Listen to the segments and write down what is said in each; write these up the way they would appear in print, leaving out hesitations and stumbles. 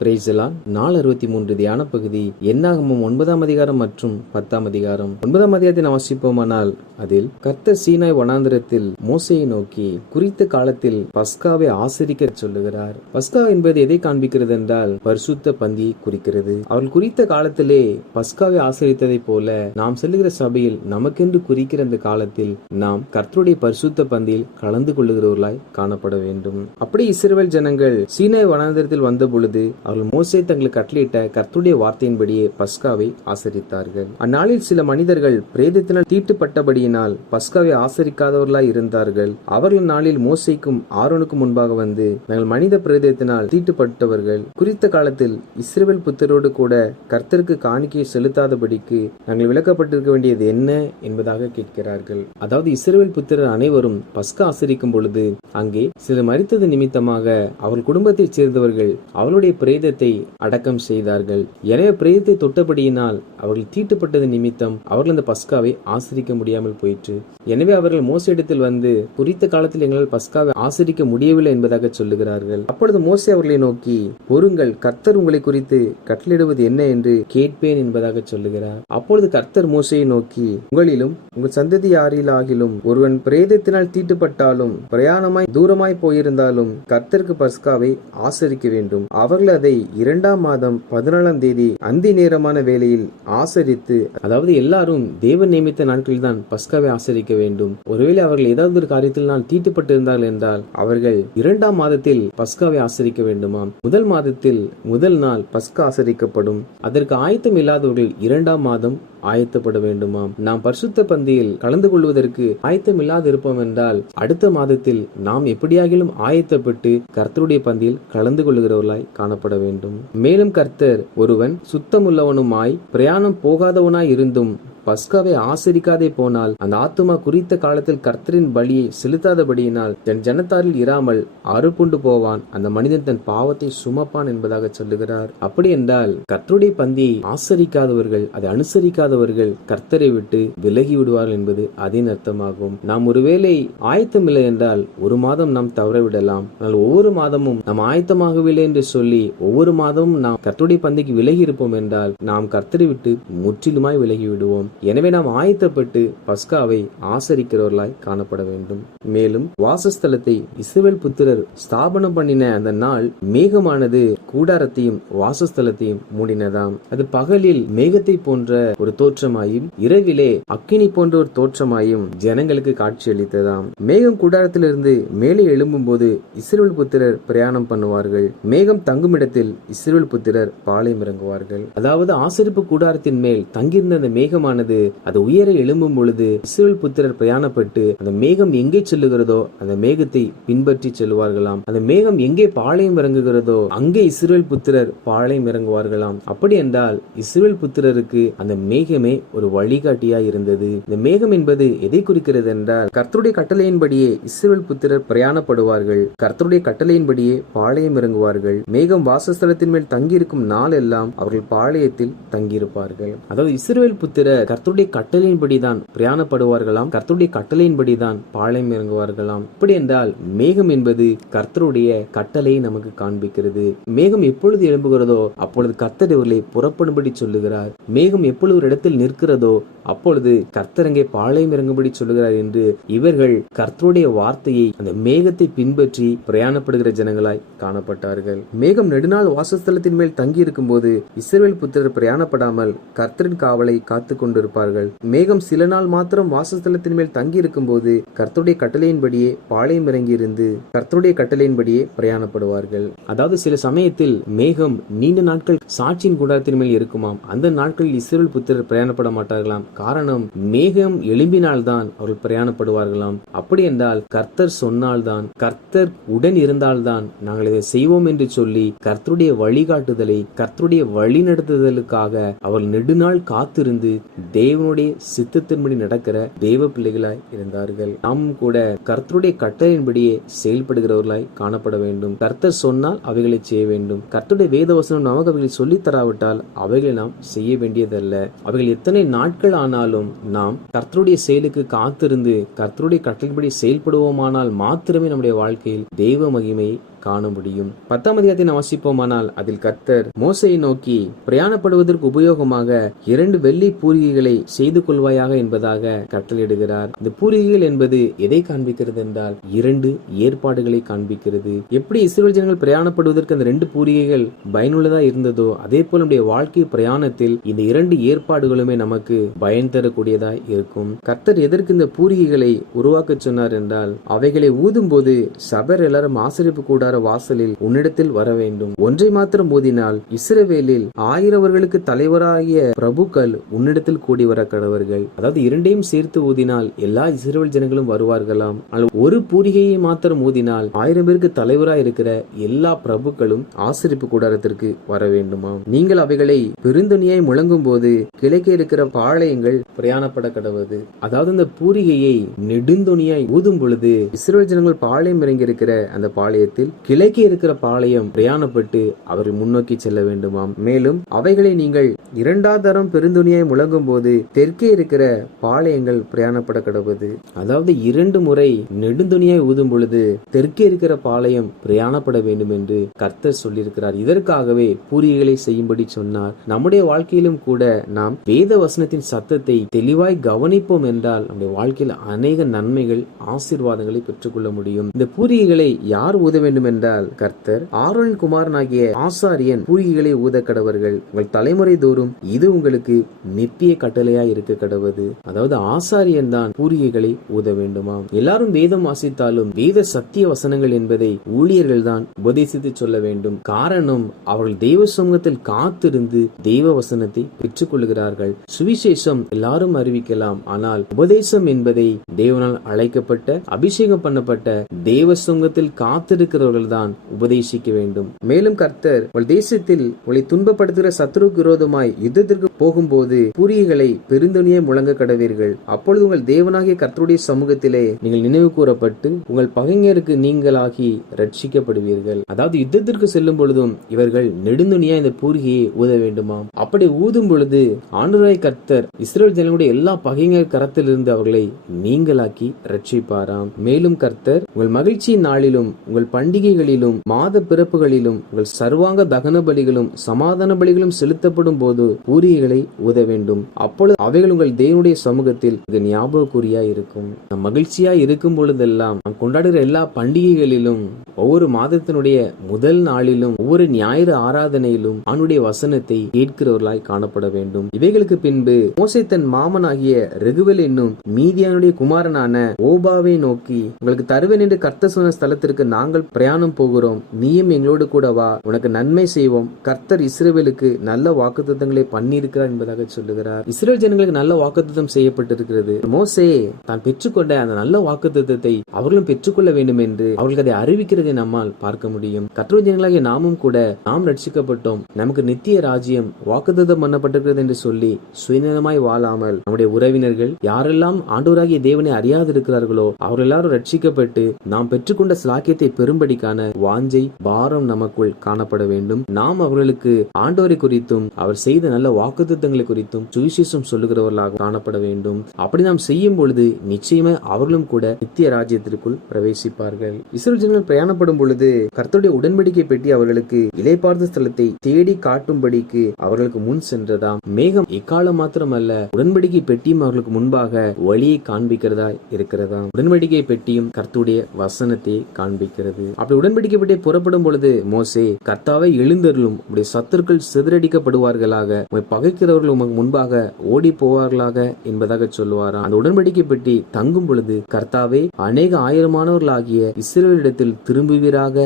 Praise the Lord. நாள் 63 தியான பகுதி என்னாகமம் 9ஆம் அதிகாரம் மற்றும் 10ஆம் அதிகாரம். 9ஆம் அதிகாரத்தை நாம் வாசிப்போமானால் அதில் கர்த்தர் சீனாய் வனாந்திரத்தில் மோசேயை நோக்கி குறித்த காலத்தில் பஸ்காவை ஆசரிக்க சொல்லுகிறார். பஸ்கா என்பது எதை காண்பிக்கிறது என்றால் பரிசுத்த பந்தியை குறிக்கிறது. அவர்கள் குறித்த காலத்திலே பஸ்காவை ஆசரித்ததை போல நாம் செல்லுகிற சபையில் நமக்கென்று குறிக்கிற அந்த காலத்தில் நாம் கர்த்தருடைய பரிசுத்த பந்தியில் கலந்து கொள்ளுகிறவர்களாய் காணப்பட வேண்டும். அப்படி இஸ்ரவேல் ஜனங்கள் சீனாய் வனாந்திரத்தில் வந்த பொழுது அவர்கள் மோசே தங்களுக்கு கட்டளையிட்ட கர்த்தருடைய வார்த்தையின்படியே பஸ்காவை ஆசரித்தார்கள். அந்நாளில் சில மனிதர்கள் பிரேதத்தினால் தீட்டுப்பட்டபடியினால் பஸ்காவை ஆசரிக்காதவர்களாய் இருந்தார்கள். அவர்கள் நாளில் மோசேக்கும் ஆரோனுக்கும் முன்பாக வந்து நாங்கள் மனித பிரேதத்தினால் தீட்டுப்பட்டவர்கள் குறித்த காலத்தில் இஸ்ரவேல் புத்தரோடு கூட கர்த்தருக்கு காணிக்கை செலுத்தாதபடிக்கு நாங்கள் விலக்கப்பட்டிருக்க வேண்டியது என்ன என்பதாக கேட்கிறார்கள். அதாவது இஸ்ரவேல் புத்திரர் அனைவரும் பஸ்கா ஆசரிக்கும் பொழுது அங்கே சிலர் மரித்தது நிமித்தமாக அவர்கள் குடும்பத்தைச் சேர்ந்தவர்கள் அவளுடைய பிரேதத்தை அடக்கம் செய்தார்கள். எனவே பிரேதத்தை தொட்டபடியினால் அவர்கள் தீட்டுப்பட்டது நிமித்தம் அவர்கள் அந்த பஸ்காவை ஆசரிக்க முடியாமல் போயிற்று. எனவே அவர்கள் மோசேயிடத்தில் வந்து குறித்த காலத்தில் எங்களால் பஸ்காவை ஆசரிக்க முடியவில்லை என்பதாக சொல்லுகிறார்கள். அப்பொழுது மோசே அவர்களை நோக்கி, பொறுங்கள், கர்த்தர் உங்களை குறித்து கட்டளையிடுவது என்ன என்று கேட்பேன் என்பதாக சொல்லுகிறார். அப்பொழுது கர்த்தர் மோசேயை நோக்கி, உங்களிலும் உங்கள் சந்ததி யாரிலாகிலும் ஒருவன் பிரேதத்தினால் தீட்டுப்பட்டாலும் பிரயாணமாய் தூரமாய் போயிருந்தாலும் கர்த்தருக்கு பஸ்காவை ஆசரிக்க வேண்டும். அவர்கள் அதை 2ஆம் மாதம் 14ஆம் தேதி அந்தி நேரமான வேளையில் ஆசரித்து, அதாவது எல்லாரும் தேவன் நியமித்த நாட்களில் தான் பஸ்காவை ஆசரிக்க வேண்டும். ஒருவேளை அவர்கள் ஏதாவது ஒரு காரியத்தில் நான் தீட்டுப்பட்டிருந்தார்கள் என்றால் அவர்கள் 2ஆம் மாதத்தில் பஸ்காவை ஆசரிக்க வேண்டுமாம். முதல் மாதத்தில் முதல் நாள் பஸ்கா ஆசரிக்கப்படும். அதற்கு ஆயத்தம் இல்லாதவர்கள் 2ஆம் மாதம் ஆயத்தப்பட வேண்டுமாம். நாம் பரிசுத்த பந்தியில் கலந்து கொள்வதற்கு ஆயத்தம் இல்லாது இருப்போம் என்றால் அடுத்த மாதத்தில் நாம் எப்படியாகிலும் ஆயத்தப்பட்டு கர்த்தருடைய பந்தியில் கலந்து கொள்ளுகிறவர்களாய் காணப்பட வேண்டும். மேலும் கர்த்தர் ஒருவன் சுத்தமுள்ளவனுமாய் பிரயாணம் போகாதவனாய் இருந்தும் பஸ்காவை ஆசரிக்காதே போனால் அந்த ஆத்துமா குறித்த காலத்தில் கர்த்தரின் பலியை செலுத்தாதபடியினால் தன் ஜனத்தாரில் இராமல் அறுப்புண்டு போவான். அந்த மனிதன் தன் பாவத்தை சுமப்பான் என்பதாக சொல்லுகிறார். அப்படி என்றால் கர்த்தருடைய பந்தியை ஆசரிக்காதவர்கள், அதை அனுசரிக்காதவர்கள் கர்த்தரை விட்டு விலகி விடுவார்கள் என்பது அதன் அர்த்தமாகும். நாம் ஒருவேளை ஆயத்தம் இல்லை என்றால் ஒரு மாதம் நாம் தவறவிடலாம். ஆனால் ஒவ்வொரு மாதமும் நாம் ஆயத்தமாகவில்லை என்று சொல்லி ஒவ்வொரு மாதமும் நாம் கர்த்தருடைய பந்திக்கு விலகி இருப்போம் என்றால் நாம் கர்த்தரை விட்டு முற்றிலுமாய் விலகி விடுவோம். எனவே நாம் ஆயத்தப்பட்டு பஸ்காவை ஆசரிக்கிறவர்களாய் காணப்பட வேண்டும். மேலும் வாசஸ்தலத்தை இஸ்ரவேல் புத்திரர் ஸ்தாபனம் பண்ணின அந்த நாள் மேகமானது கூடாரத்தையும் வாசஸ்தலத்தையும் மூடினதாம். அது பகலில் மேகத்தை போன்ற ஒரு தோற்றமாயும் இரவிலே அக்கினி போன்ற ஒரு தோற்றமாயும் ஜனங்களுக்கு காட்சியளித்ததாம். மேகம் கூடாரத்திலிருந்து மேலே எழும்பும் போது இஸ்ரவேல் புத்திரர் பிரயாணம் பண்ணுவார்கள். மேகம் தங்கும் இடத்தில் இஸ்ரவேல் புத்திரர் பாளையம் இறங்குவார்கள். அதாவது ஆசரிப்பு கூடாரத்தின் மேல் தங்கியிருந்த அந்த மேகமான அது உயர எழும்பும் பொழுது இஸ்ரவேல் புத்திரர் பிரயாணப்பட்டு அந்த மேகம் எங்கே செல்லுகிறதோ அந்த மேகத்தை பின்பற்றி செல்வார்களாம். அந்த மேகம் எங்கே பாளையம் இறங்குகிறதோ அங்கே இஸ்ரவேல் புத்திரர் பாளையம் இறங்குவார்களாம். அப்படி என்றால் இஸ்ரவேல் புத்திரருக்கு அந்த மேகமே ஒரு வழிகாட்டியாய் இருந்தது. இந்த மேகம் என்பது எதை குறிக்கிறது என்றால் கர்த்தருடைய கட்டளையின்படியே இஸ்ரவேல் புத்திரர் பிரயாணப்படுவார்கள். கர்த்தருடைய கட்டளையின்படியே பாளையம் இறங்குவார்கள். மேகம் வாசஸ்தலத்தின் மேல் தங்கியிருக்கும் நாள் எல்லாம் அவர்கள் பாளையத்தில் தங்கியிருப்பார்கள். அதாவது இஸ்ரவேல் புத்திரர் கர்த்தருடைய கட்டளையின்படிதான் பிரயாணப்படுவார்களாம். கர்த்தருடைய கட்டளையின்படிதான் பாளையம் இறங்குவார்களாம். இப்படி என்றால் மேகம் என்பது கர்த்தருடைய கட்டளையை நமக்கு காண்பிக்கிறது. மேகம் எப்பொழுது எழும்புகிறதோ அப்பொழுது கர்த்தர் இவர்களை புறப்படும்படி சொல்லுகிறார். மேகம் எப்பொழுது ஒரு இடத்தில் நிற்கிறதோ அப்பொழுது கர்த்தர் அங்கே பாளையம் இறங்கும்படி சொல்லுகிறார் என்று இவர்கள் கர்த்தருடைய வார்த்தையை அந்த மேகத்தை பின்பற்றி பிரயாணப்படுகிற ஜனங்களாய் காணப்பட்டார்கள். மேகம் நெடுநாள் வாசஸ்தலத்தின் மேல் தங்கி இருக்கும் போது இஸ்ரவேல் புத்திரர் பிரயாணப்படாமல் கர்த்தரின் காவலை காத்து கொண்டிருப்பார்கள். மேகம் சில நாள் மாத்திரம் வாசஸ்தலத்தின் மேல் தங்கி இருக்கும் போது கர்த்தருடைய கட்டளையின்படியே பாளையம் இறங்கி இருந்து கர்த்தருடைய கட்டளையின்படியே பிரயாணப்படுவார்கள். அதாவது சில சமயத்தில் மேகம் நீண்ட நாட்கள் சாட்சியின் கூடாரத்தின் மேல் இருக்குமாம். அந்த நாட்களில் இஸ்ரவேல் புத்திரர் பிரயாணப்பட மாட்டார்களாம். காரணம், மேகம் எழும்பினால்தான் அவர்கள் பிரயாணப்படுவார்களாம். அப்படி என்றால் கர்த்தர் சொன்னால்தான், கர்த்தர் உடன் இருந்தால்தான் நாங்கள் இதை செய்வோம் என்று சொல்லி கர்த்தருடைய வழிகாட்டுதலை, கர்த்தருடைய வழிநடத்துதலுக்காக அவர்கள் நெடுநாள் காத்திருந்து தேவனுடைய சித்தத்தின்படி நடக்கிற தேவ பிள்ளைகளாய் இருந்தார்கள். நாம் கூட கர்த்தருடைய கட்டளையின்படியே செயல்படுகிறவர்களாய் காணப்பட வேண்டும். கர்த்தர் சொன்னால் அவைகளை செய்ய வேண்டும். கர்த்தருடைய வேத வசனம் நமக்கு அவைகளை சொல்லித் தராவிட்டால் அவைகளை நாம் செய்ய வேண்டியதல்ல. அவைகள் எத்தனை நாட்கள் ஆனாலும் நாம் கர்த்தருடைய செயலுக்கு காத்திருந்து கர்த்தருடைய கட்டளையின்படி செயல்படுவோமானால் மாத்திரமே நம்முடைய வாழ்க்கையில் தெய்வ மகிமை காண முடியும். 10ஆம் அதிகாரத்தை நாம் வாசிப்போமானால் அதில் கர்த்தர் மோசையை நோக்கி, பிரயாணப்படுவதற்கு உபயோகமாக 2 வெள்ளி பூரிகைகளை செய்து கொள்வாயாக என்பதாக கட்டளையிடுகிறார். இந்த பூரிகைகள் என்பது எதை காண்பிக்கிறது என்றால் 2 ஏற்பாடுகளை காண்பிக்கிறது. எப்படி இஸ்ரவேல் ஜனங்கள் பிரயாணப்படுவதற்கு அந்த 2 பூரிகைகள் பயனுள்ளதா இருந்ததோ அதே போல நம்முடைய வாழ்க்கை பிரயாணத்தில் இந்த 2 ஏற்பாடுகளுமே நமக்கு பயன் தரக்கூடியதா இருக்கும். கர்த்தர் எதற்கு இந்த பூரிகைகளை உருவாக்க சொன்னார் என்றால், அவைகளை ஊதும் போது சபர் எல்லாரும் ஆசரிப்பு கூடார வாசலில் உன்னிடத்தில் வர வேண்டும். ஒன்றை மாத்திரம் ஊதினால் இஸ்ரவேலில் 1000 தலைவராகிய பிரபுக்கள் உன்னிடத்தில் கூடி வர கடவர்கள். அதாவது 2ஐயும் சேர்த்து ஊதினால் எல்லா இஸ்ரவேல் ஜனங்களும் வருவார்களாம். ஒரு பூரிகையை மாத்திரம் ஊதினால் 1000 பேருக்கு தலைவராய் இருக்கிற எல்லா பிரபுக்களும் ஆசரிப்பு கூடாரத்திற்கு வர வேண்டுமாம். நீங்கள் அவைகளை பெருந்தொனியாய் முழங்கும் போது கிழக்கே இருக்கிற பாளையங்கள் பிரயாணப்பட கடவது. அதாவது இந்த பூரிகையை நெடுந்தொனியாய் ஊதும் பொழுது இஸ்ரவேல் ஜனங்கள் பாளையம் இறங்கி இருக்கிற அந்த பாளையத்தில் கிழக்கே இருக்கிற பாளையம் பிரயாணப்பட்டு அவர்கள் முன்னோக்கி செல்ல வேண்டுமாம். மேலும் அவைகளை நீங்கள் 2ஆம் தரம் பெருந்தொனியாய் முழங்கும் போது தெற்கே இருக்கிற பாளையங்கள் பிரயாணப்பட கடவுது. அதாவது 2 முறை நெடுந்தொனியாய் ஊதும் பொழுது தெற்கே இருக்கிற பாளையம் பிரயாணப்பட வேண்டும் என்று கர்த்தர் சொல்லியிருக்கிறார். இதற்காகவே பூரிகைகளை செய்யும்படி சொன்னார். நம்முடைய வாழ்க்கையிலும் கூட நாம் வேத வசனத்தின் சத்தத்தை தெளிவாய் கவனிப்போம் என்றால் நம்முடைய வாழ்க்கையில் அநேக நன்மைகள் ஆசீர்வாதங்களை பெற்றுக்கொள்ள முடியும். இந்த பூரிகைகளை யார் ஊத வேண்டும் என்றால் கர்த்தர். ஆரோன் குமாரனாகிய ஆசாரியன் பூரிகைகளை ஊத கடவர்கள். உங்கள் தலைமுறை தோறும் இது உங்களுக்கு நித்திய கட்டளையா இருக்க கடவது. அதாவது ஆசாரியன் தான் பூரிகைகளை ஊத வேண்டுமாம். எல்லாரும் வேதம் வாசித்தாலும் வேத சத்திய வசனங்கள் என்பதை ஊழியர்கள் தான் உபதேசித்து சொல்ல வேண்டும். காரணம், அவர்கள் தெய்வ சமூகத்தில் காத்திருந்து தெய்வ வசனத்தை பெற்றுக் கொள்கிறார்கள். சுவிசேஷம் எல்லாரும் அறிவிக்கலாம், ஆனால் உபதேசம் என்பதை தேவனால் அழைக்கப்பட்ட அபிஷேகம் பண்ணப்பட்ட தேவ சமூகத்தில் காத்திருக்கிறவர்கள் தான் உபதேசிக்க வேண்டும். மேலும் கர்த்தர் உங்கள் தேசத்தில் உங்களை துன்பப்படுத்துகிற சத்ருக்கு விரோதமாய் யுத்தத்திற்கு போகும்போது பூரிகைகளை பெருந்தொனியை முழங்க கடவீர்கள். அப்பொழுது உங்கள் தேவனாகிய கர்த்தருடைய சமூகத்திலே நீங்கள் நினைவு கூறப்பட்டு உங்கள் பகைஞருக்கு நீங்களாகி ரட்சிக்கப்படுவீர்கள். அதாவது யுத்தத்திற்கு செல்லும் பொழுதும் இவர்கள் நெடுந்தொனியா இந்த பூரிகையை ஊத வேண்டுமாம். அப்படி ஊதும் பொழுது ஆண்டவராகிய கர்த்தர் இஸ்ரவேல் ஜனங்களுடைய எல்லா பகைஞர் கரத்திலிருந்து அவர்களை நீங்களாக்கி ரட்சிப்பாராம். மேலும் கர்த்தர் உங்கள் மகிழ்ச்சியின் நாளிலும் உங்கள் பண்டிகைகளிலும் மாத பிறப்புகளிலும் உங்கள் சர்வாங்க தகன பலிகளும் சமாதான பலிகளும் செலுத்தப்படும் போது பூரிகைகளை ஊத வேண்டும். அப்பொழுது அவைகள் உங்கள் தேவனுடைய சமூகத்தில் ஞாபகக்குறியா இருக்கும். நம் மகிழ்ச்சியா இருக்கும் பொழுதெல்லாம் நாம் கொண்டாடுகிற எல்லா பண்டிகைகளிலும் ஒவ்வொரு மாதத்தினுடைய முதல் நாளிலும் ஒவ்வொரு ஞாயிறு ஆராதனையிலும் அவனுடைய வசனத்தை கேட்கிறவர்களாய் காணப்பட வேண்டும். இவைகளுக்கு பின்பு மோசே தன் மாமனாகிய ரெகுவேல் என்னும் மீதியானுடைய குமாரனான ஓபாவை நோக்கி, உங்களுக்கு தருவேன் என்று கர்த்தர் சொன்ன ஸ்தலத்திற்கு நாங்கள் பிரயாணம் போகிறோம், நீயும் எங்களோடு கூட வா, உனக்கு நன்மை செய்வோம். கர்த்தர் இஸ்ரவேலுக்கு நல்ல வாக்குத்தத்தங்களை பண்ணியிருக்கிறார் என்பதாக சொல்லுகிறார். இஸ்ரவேல் ஜனங்களுக்கு நல்ல வாக்குத்தத்தம் செய்யப்பட்டிருக்கிறது. மோசே தான் பெற்றுக்கொண்ட அந்த நல்ல வாக்குத்தத்தத்தை அவர்களும் பெற்றுக்கொள்ள வேண்டும் என்று அவர்களுக்கு அதை அறிவிக்கிறதை நம்மால் பார்க்க முடியும். கர்த்தருடைய ஜனங்களாகிய நாமும் கூட நாம் ரட்சிக்கப்பட்டோம், நமக்கு நித்திய ராஜ்யம் வாக்குத்தத்தம் பண்ணப்பட்டிருக்கிறது என்று சொல்லி சுயநலமாய் வாழாமல் நம்முடைய உறவினர்கள் யாரெல்லாம் ஆண்டவராகிய தேவனை அறியாதிருக்கிறார்களோ அவர்கள் எல்லாரும் ரட்சிக்கப்பட்டு நாம் பெற்றுக்கொண்ட ஸ்லாக்கியத்தை பெரும்படிக்கான வாஞ்சை பாரம் நமக்குள் காணப்பட வேண்டும். நாம் அவர்களுக்கு ஆண்டவரை குறித்தும் அவர் செய்த நல்ல வாக்குத்தத்தங்களை குறித்தும் சுவிசேஷம் சொல்லுகிறவர்களாக காணப்பட வேண்டும். அப்படி நாம் செய்யும் பொழுது நிச்சயமா அவர்களும் கூட நித்திய ராஜ்யத்திற்குள் பிரவேசிப்பார்கள். இஸ்ரவேல் ஜனங்கள் பிரயாணப்படும் பொழுது கர்த்தருடைய உடன்படிக்கை பெட்டி அவர்களுக்கு இளைப்பார்த்த ஸ்தலத்தை தேடி காட்டும்படிக்கு அவர்களுக்கு முன் சென்றதாம். மேகம் எக்காலம் மாத்திரமல்ல, உடன்படிக்கை பெட்டியும் அவர்களுக்கு முன்பாக வழியை காண்பிக்கிறதா இருக்கிறதா. உடன்படிக்கை பெட்டியும் கர்த்தருடைய வசனத்தை காண்பிக்கிறது. அப்படி உடன்படிக்கை பெட்டி புறப்படும் பொழுது மோசே, கர்த்தாவை எழுந்தருளும், உடைய சத்துருக்கள் சிதறடிக்கப்படுவார்களாக, உம்மை பகைக்கிறவர்கள் உமக்கு முன்பாக ஓடி போவார்களாக என்பதாக சொல்லுவாராம். அந்த உடன்படிக்கை பெட்டி தங்கும் பொழுது கர்த்தாவே அநேக ஆயிரமானவர்களாகிய இஸ்ரவேலிடத்தில் திரும்புவீராக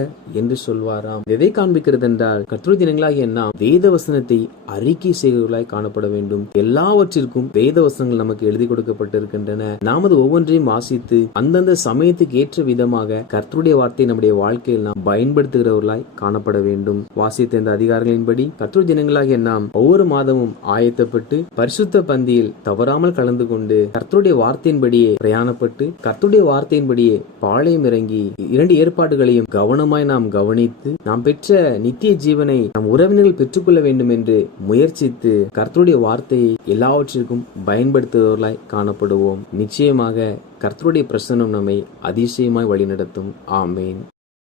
என்று சொல்வாராம். எதை காண்பிக்கிறது என்றால் கர்த்தருடைய ஜனங்களாகிய நாம் வேத வசனத்தை அறிக்கை செய்கிறவர்களாய் காணப்பட வேண்டும். எல்லாவற்றிற்கும் வேத வசனங்கள் நமக்கு எழுதி கொடுக்கப்பட்டிருக்கின்றன. நாமது ஒவ்வொன்றையும் வாசித்து அந்தந்த சமயத்துக்கு ஏற்ற விதமாக கர்த்தருடைய வார்த்தை நம்முடைய வாழ்க்கையில் நாம் பயன்படுத்துகிறவர்களாய் காணப்பட வேண்டும். வாசித்த இந்த அதிகாரங்களின்படி கர்த்தருடைய ஜனங்களாகிய நாம் ஒவ்வொரு மாதமும் ஆயத்தப்பட்டு பரிசுத்த பந்தியில் தவறாமல் கலந்து கொண்டு கர்த்தருடைய வார்த்தையின்படியே பிரயாணப்பட்டு கர்த்தருடைய வார்த்தையின்படியே பாளையம் இறங்கி 2 ஏற்பாடுகளையும் கவனமாய் நாம் கவனித்து நாம் பெற்ற நித்திய ஜீவனை நம் உறவினர்கள் பெற்றுக்கொள்ள வேண்டும் என்று முயற்சித்து கர்த்தருடைய வார்த்தையை எல்லாவற்றிற்கும் பயன்படுத்துபவர்களாய் காணப்படுவோம். நிச்சயமாக கர்த்தருடைய பிரசன்னம் நம்மை அதிசயமாய் வழிநடத்தும். ஆமேன்.